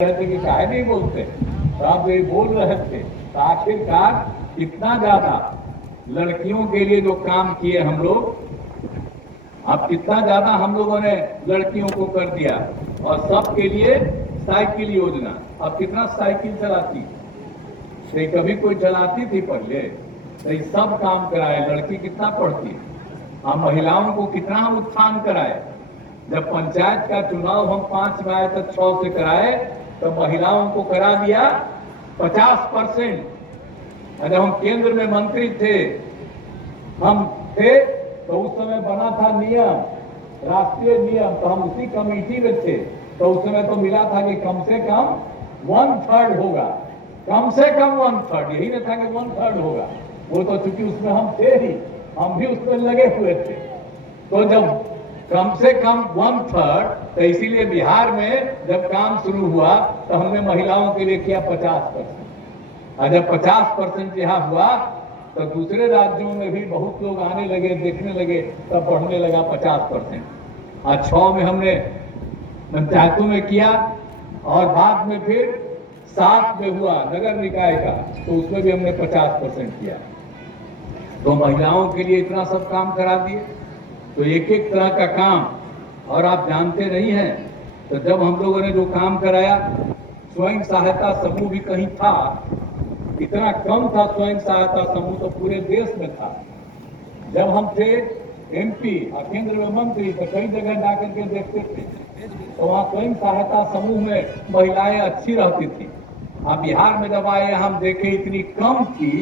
थे कि काहे नहीं बोलते, तो आप ये बोल रहे थे। तो आखिरकार इतना ज्यादा लड़कियों के लिए जो काम किए हम लोग, अब कितना ज्यादा हम लोगों ने लड़कियों को कर दिया, और सबके लिए साइकिल योजना। अब कितना साइकिल चलाती, तो कभी कोई चलाती थी पहले, तो ये सब काम कराए। लड़की कितना पढ़ती, हम महिलाओं को कितना उत्थान कराए। जब पंचायत का चुनाव हम 5 में आए तो 6 से कराए, तो महिलाओं को करा दिया 50%। जब हम केंद्र में मंत्री थे, हम थे, तो उस समय बना था नियम, राष्ट्रीय नियम, तो हम उसी कमेटी में थे। तो उस समय तो मिला था कि कम से कम 1/3 होगा, कम से कम 1/3, यही नहीं था कि 1/3 होगा। वो तो चूंकि उसमें हम थे ही, हम भी उसमें लगे हुए थे। तो जब कम से कम 1/3, तो इसीलिए बिहार में जब काम शुरू हुआ तो हमने महिलाओं के लिए किया 50%। और जब 50% यहाँ हुआ तो दूसरे राज्यों में भी बहुत लोग आने लगे, देखने लगे, तब बढ़ने लगा 50%। और 6 में हमने पंचायतों में किया, और बाद में फिर 7 में हुआ नगर निकाय का, तो उसमें भी हमने 50% किया। तो महिलाओं के लिए इतना सब काम करा दिए। तो एक एक तरह का काम, और आप जानते नहीं हैं, तो जब हम लोगों ने जो काम कराया, स्वयं सहायता समूह भी कहीं था, इतना कम था स्वयं सहायता समूह, तो पूरे देश में था। जब हम थे MP और केंद्र में मंत्री, तो कई जगह जाकर के देखते थे, तो वहाँ स्वयं सहायता समूह में महिलाएं अच्छी रहती थी। अब बिहार में जब आए हम देखे इतनी कम थी,